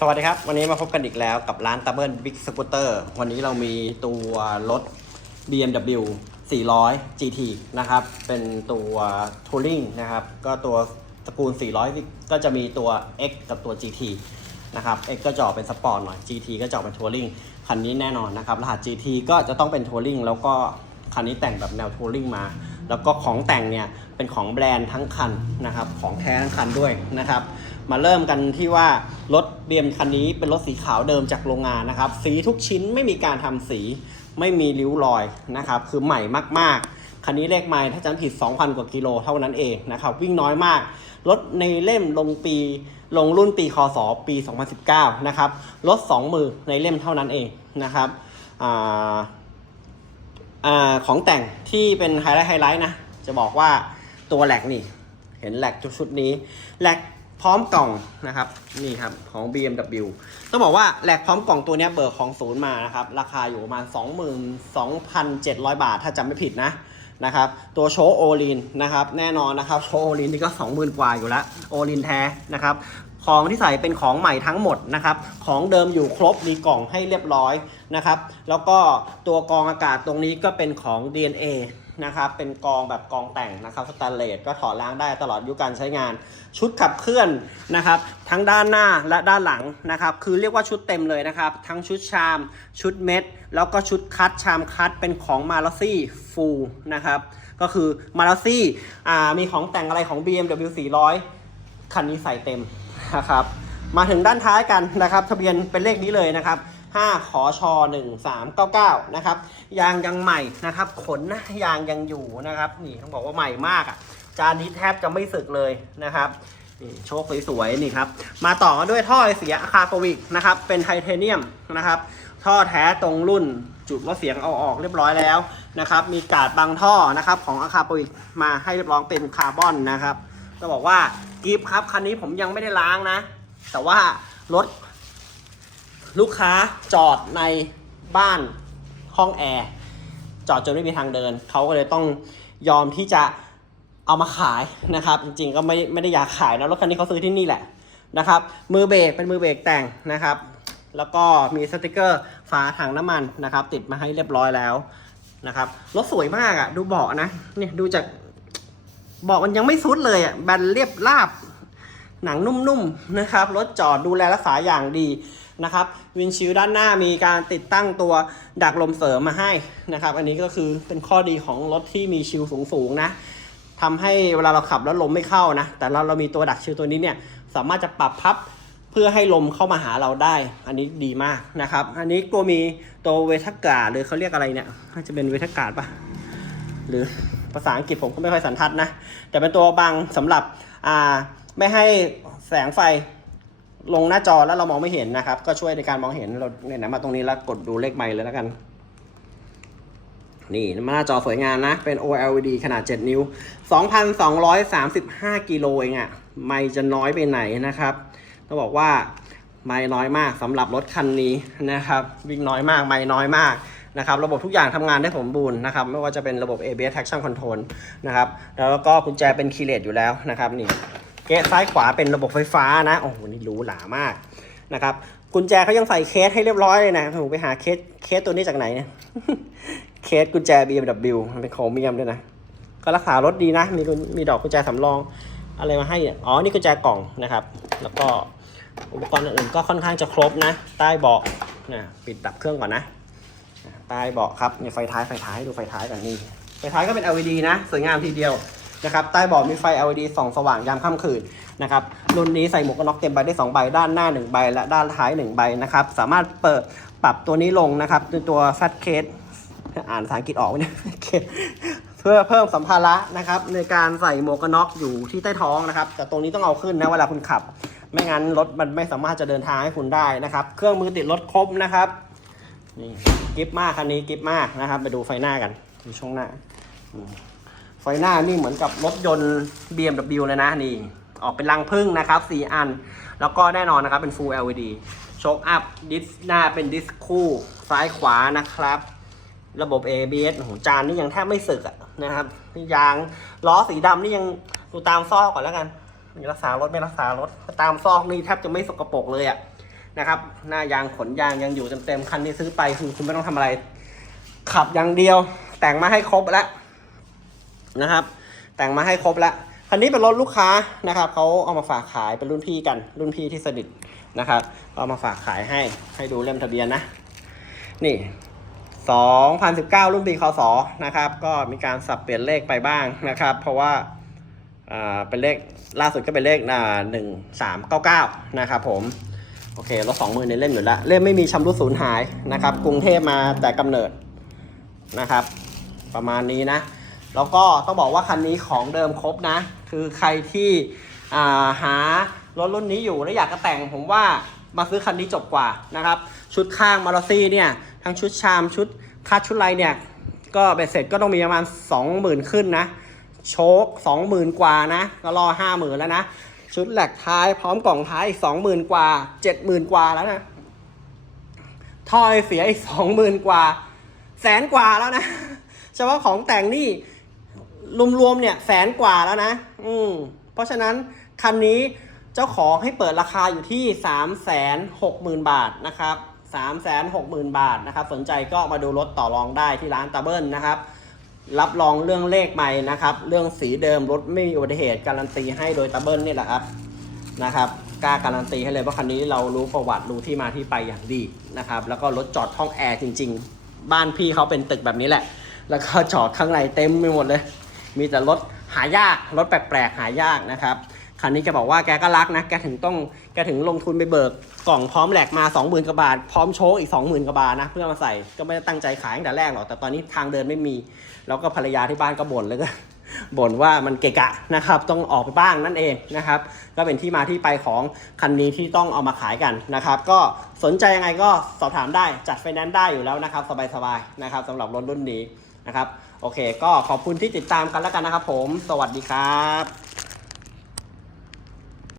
สวัสดีครับ วันนี้มาพบกันอีกแล้วกับร้านตับเบิลบิ๊กสกูตเตอร์วันนี้เรามีตัวรถ BMW 400 GT นะครับ เป็นตัวทัวริงนะครับ ก็ตัวตระกูล 400 ก็จะมีตัว X กับตัว GT นะครับ X ก็จะออกเป็นสปอร์ตหน่อย GT ก็จะออกเป็นทัวริงคันนี้แน่นอนนะครับ รหัส GT ก็จะต้องเป็นทัวริงแล้วก็คันนี้แต่งแบบแนวทัวริงมา แล้วก็ของแต่งเนี่ยเป็นของแบรนด์ทั้งคันนะครับของแท้ทั้งคันด้วยนะครับ มาเริ่มกันที่ว่ารถเบียมคันนี้เป็นรถสีขาวเดิมจากโรงงานนะครับ สีทุกชิ้นไม่มีการทำสีไม่มีริ้วรอยนะครับ คือใหม่มากๆ คันนี้เลขไมล์ถ้าจำผิด 2,000 กว่ากิโลเท่านั้นเองนะครับ วิ่งน้อยมาก รถในเล่มลงปีลงรุ่นปีคศปี 2019 นะครับ รถ 2 มือในเล่มเท่านั้นเองนะครับ อของแต่งที่เป็นไฮไลท์ไฮไลท์นะ จะบอกว่าตัวแหลกนี่ เห็นแหลกชุดนี้แหลกพร้อมกล่องนะครับนี่ครับของ BMW ต้องบอกว่าแหลกพร้อมกล่องตัวนี้เบิกของศูนย์มานะครับราคาอยู่ประมาณ 22,700 บาท ถ้าจำไม่ผิดนะนะครับตัวโชโอลินนะครับแน่นอนนะครับโชโอลินนี่ก็ 20,000 กว่าอยู่แล้วโอลินแท้นะครับ ของที่ใส่เป็นของใหม่ทั้งหมดนะครับ ของเดิมอยู่ครบมีกล่องให้เรียบร้อยนะครับ แล้วก็ตัวกองอากาศตรงนี้ก็เป็นของ DNA นะครับ เป็นกองแบบกองแต่งนะครับสแตนเลสก็ถอดล้างได้ตลอดอายุการใช้งาน ชุดขับเคลื่อนนะครับ ทั้งด้านหน้าและด้านหลังนะครับ คือเรียกว่าชุดเต็มเลยนะครับ ทั้งชุดชาม ชุดเม็ด แล้วก็ชุดคัดชามคัดเป็นของมาลซี่ฟูลนะครับ ก็คือมาลซี่มีของแต่งอะไรของ BMW 400 คันนี้ใส่เต็ม นะครับ มาถึงด้านท้ายกันนะครับ ทะเบียนเป็นเลขนี้เลยนะครับ 5 ขอชอ1399 นะครับ ยางยังใหม่นะครับ ขนนะยางยังอยู่นะครับ นี่ต้องบอกว่าใหม่มากอะ จานนี้แทบจะไม่สึกเลยนะครับนี่โชคสวยๆนี่ครับ มาต่อด้วยท่อไอเสียอาคาโปวิกนะครับ เป็นไทเทเนียมนะครับ ท่อแท้ตรงรุ่นจุดลดเสียงเอาออกเรียบร้อยแล้วนะครับ มีกาดบางท่อนะครับของอาคาโปวิกมาให้เรียบร้อยเป็นคาร์บอนนะครับ จะบอกว่ากิฟครับคันนี้ผมยังไม่ได้ล้างนะ แต่ว่ารถ ลูกค้าจอดในบ้านห้องแอร์จอดจนไม่มีทางเดิน เขาก็เลยต้องยอมที่จะเอามาขายนะครับ จริงๆก็ไม่ไม่ได้อยากขายนะรถคันนี้เขาซื้อที่นี่แหละนะครับ มือเบรกเป็นมือเบรกแต่งนะครับ แล้วก็มีสติกเกอร์ฝาถังน้ำมันนะครับ ติดมาให้เรียบร้อยแล้วนะครับรถสวยมากอะ่ะดูเบาะนะเนี่ยดูจาก เบาะมันยังไม่ซุดเลยอะ่ะแบนเรียบราบ หนังนุ่มๆนะครับรถจอดดูแลรักษาอย่างดีนะครับวินชิลด้านหน้ามีการติดตั้งตัวดักลมเสริมมาให้นะครับ อันนี้ก็คือเป็นข้อดีของรถที่มีชิลสูงๆนะทำให้เวลาเราขับแล้วลมไม่เข้านะ แต่เราเรามีตัวดักชิลตัวนี้เนี่ยสามารถจะปรับพับเพื่อให้ลมเข้ามาหาเราได้ อันนี้ดีมากนะครับ อันนี้ตัวมีตัวเวทกาหรือเขาเรียกอะไรเนี่ยน่าจะเป็นเวทกาปะหรือ ภาษาอังกฤษผมก็ไม่ค่อยสันทัดนะ แต่เป็นตัวบังสำหรับอ่าไม่ให้แสงไฟลงหน้าจอแล้วเรามองไม่เห็นนะครับ ก็ช่วยในการมองเห็นเราเนี่ยนะมาตรงนี้แล้วกดดูเลขไมล์เลยแล้วกัน นี่หน้าจอสวยงามนะ เป็น OLED ขนาด 7 นิ้ว 2,235 กิโลเองอะไมล์จะน้อยไปไหนนะครับต้องบอกว่าไมล์น้อยมากสำหรับรถคันนี้นะครับ วิ่งน้อยมากไมล์น้อยมาก นะครับระบบทุกอย่างทำงานได้สมบูรณ์นะครับไม่ว่าจะเป็นระบบ ABS Traction Control นะครับแล้วก็กุญแจเป็นคีย์เลสอยู่แล้วนะครับนี่เกะซ้ายขวาเป็นระบบไฟฟ้านะโอ้โหนี่หรูหรามากนะครับกุญแจเขายังใส่เคสให้เรียบร้อยเลยนะผมไปหาเคสเคสตัวนี้จากไหนเนี่ยเคสกุญแจ BMW มันเป็นโครเมียมด้วยนะก็รักษารถดีนะมีมีดอกกุญแจสำรองอะไรมาให้เนี่ยอ๋อนี่กุญแจกล่องนะครับ แล้วก็อุปกรณ์อื่นๆก็ค่อนข้างจะครบนะ ใต้เบาะนะปิดดับเครื่องก่อนนะ ใต้เบาะครับเนี่ยไฟท้ายไฟท้ายดูไฟท้ายกันนี่ไฟท้ายก็เป็น LED นะ สวยงามทีเดียวนะครับใต้เบาะมีไฟ LED ส่องสว่างยามค่ำคืนนะครับรุ่นนี้ใส่หมวกกันน็อกเต็มใบได้ 2 ใบ ด้านหน้า 1 ใบ และด้านท้าย 1 ใบนะครับสามารถเปิดปรับตัวนี้ลงนะครับด้วยตัว Fat Case อ่านภาษาอังกฤษออกไหมเนี่ยเพื่อเพิ่มสัมภาระนะครับในการใส่หมวกกันน็อกอยู่ที่ใต้ท้องนะครับแต่ตรงนี้ต้องเอาขึ้นนะเวลาคุณขับ ไม่งั้นรถมันไม่สามารถจะเดินทางให้คุณได้นะครับ เครื่องมือติดรถครบนะครับ นี่กิฟมากคันนี้กิฟมากนะครับ ไปดูไฟหน้ากันดูช่วงหน้า ไฟหน้านี่เหมือนกับรถยนต์ BMW เลยนะนี่ ออกเป็นรังพึ่งนะครับ4อัน แล้วก็แน่นอนนะครับเป็น Full LED โชคอัพดิสหน้าเป็นดิสคู่ซ้ายขวานะครับ ระบบ ABS โอ้โหจานนี่ยังแทบไม่สึกอะนะครับยางล้อสีดำนี่ยังดูตามซอกก่อนแล้วกันมีรักษารถไม่รักษารถตามซอกนี่แทบจะไม่สกปรกเลยอะ นะครับ หน้ายางขนยางยังอยู่เต็มๆคันที่ซื้อไปคือคุณไม่ต้องทำอะไร ขับอย่างเดียว แต่งมาให้ครบแล้วนะครับ แต่งมาให้ครบแล้วคันนี้เป็นรถลูกค้านะครับเขาเอามาฝากขายเป็นรุ่นพี่กันรุ่นพี่ที่สนิทนะครับก็เอามาฝากขายให้ให้ดูเล่มทะเบียนนะ นี่2019 รุ่นปีคศนะครับ ก็มีการสับเปลี่ยนเลขไปบ้างนะครับ เพราะว่าอ่าเป็นเลขล่าสุดก็เป็นเลขอ่งสา1399นะครับผม โอเครถสองมือในเล่มอยู่แล้วเล่มไม่มีชำรุดสูญหายนะครับ กรุงเทพมาแต่กำเนิดนะครับ ประมาณนี้นะ แล้วก็ต้องบอกว่าคันนี้ของเดิมครบนะ คือใครที่าหารถรุ่นนี้อยู่แล้วอยากจะแต่งผมว่ามาซื้อคันนี้จบกว่านะครับ ชุดข้างมาราซี่เนี่ยทั้งชุดชามชุดคัดชุดไรเนี่ย ก็เบ็ดเสร็จก็ต้องมีประมาณ 20,000 ขึ้นนะ โชค20,000 กว่านะ ก็รอ 50,000 แล้วนะ ชุดแหลกท้ายพร้อมกล่องท้ายอีก20,000กว่า70,000กว่าแล้วนะท่อไอเสียอีก20,000กว่า แสนกว่าแล้วนะเฉพาะของแต่งนี่รวมๆเนี่ยแสนกว่าแล้วนะ อืม เพราะฉะนั้นคันนี้เจ้าของให้เปิดราคาอยู่ที่3 6 0 0 0 0บาทนะครับ3 6 0 0 0 0บาทนะครับ สนใจก็มาดูรถต่อรองได้ที่ร้านตาเบิลนะครับ รับรองเรื่องเลขใหม่นะครับ เรื่องสีเดิมรถไม่มีอุบัติเหตุการันตีให้โดยตาเบิลนี่แหละครับนะครับกล้าการันตีให้เลยว่าคันนี้เรารู้ประวัติรู้ที่มาที่ไปอย่างดีนะครับ แล้วก็รถจอดห้องแอร์จริง ๆ บ้านพี่เขาเป็นตึกแบบนี้แหละ แล้วก็จอดข้างในเต็มไปหมดเลย มีแต่รถหายากรถแปลกๆหายากนะครับ คันนี้แกบอกว่าแกก็รักนะ แกถึงต้องแกถึงลงทุนไปเบิกกล่องพร้อมแหลกมา 20,000กว่าบาท พร้อมโชคอีก 20,000กว่าบาทนะ เพื่อมาใส่ก็ไม่ได้ตั้งใจขายตั้งแต่แรกหรอก แต่ตอนนี้ทางเดินไม่มี แล้วก็ภรรยาที่บ้านก็บ่นเลยก็บ่นว่ามันเกะกะนะครับ ต้องออกไปบ้างนั่นเองนะครับ ก็เป็นที่มาที่ไปของคันนี้ที่ต้องเอามาขายกันนะครับ ก็สนใจยังไงก็สอบถามได้จัดไฟแนนซ์ได้อยู่แล้วนะครับ สบายๆนะครับสำหรับรถรุ่นนี้นะครับ โอเค ก็ขอบคุณที่ติดตามกันแล้วกันนะครับ ผม สวัสดีครับ